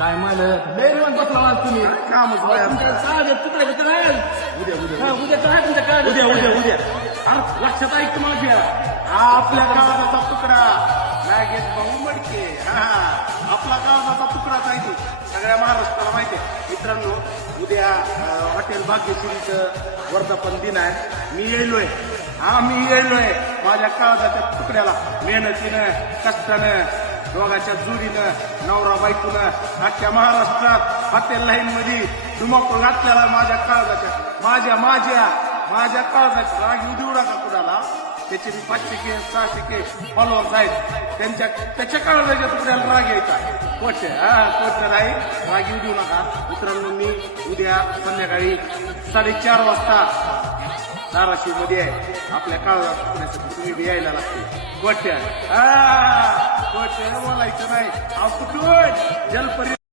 काय मालक बेरवण बसला मला तुम्ही कामच बाहेर. तुमच्या साधे तुकडे कसं काय उद्या काय तुमच्या काय उद्या अरे लक्षात ऐक माझ्या आपल्या काळजाचा तुकडा नागेश भाऊ मडके आपला काळजाचा तुकडाच आहे तो सगळ्या महाराष्ट्राला माहिती आहे. मित्रांनो उद्या हॉटेल भाग्यश्रीचं वर्धापन दिन आहे. मी येलोय मी येलोय माझ्या काळजाच्या तुकड्याला मेहनतीनं कष्टानं दोघांच्या जोडीनं नवरा बायकोनं अख्ख्या महाराष्ट्रात हॉटेल लाईन मध्ये धुमाकूळ घातलेला माझ्या काळजाच्या माझ्या काळजाच्या राग येऊ देऊ नका कुणाला. त्याचे 500K 600K फॉलोअर्स आहेत त्याच्या काळजाच्या तुकड्याला राग यायचा कोट नाही राग येऊ देऊ नका. मित्रांनो मी उद्या संध्याकाळी 4:30 वाजता धाराशिवमध्ये आहे. आपल्या काळजात तुकड्यासाठी तुम्ही बी यायला लागते. गोट्या बोलायचं नाही. कुठून जलपरी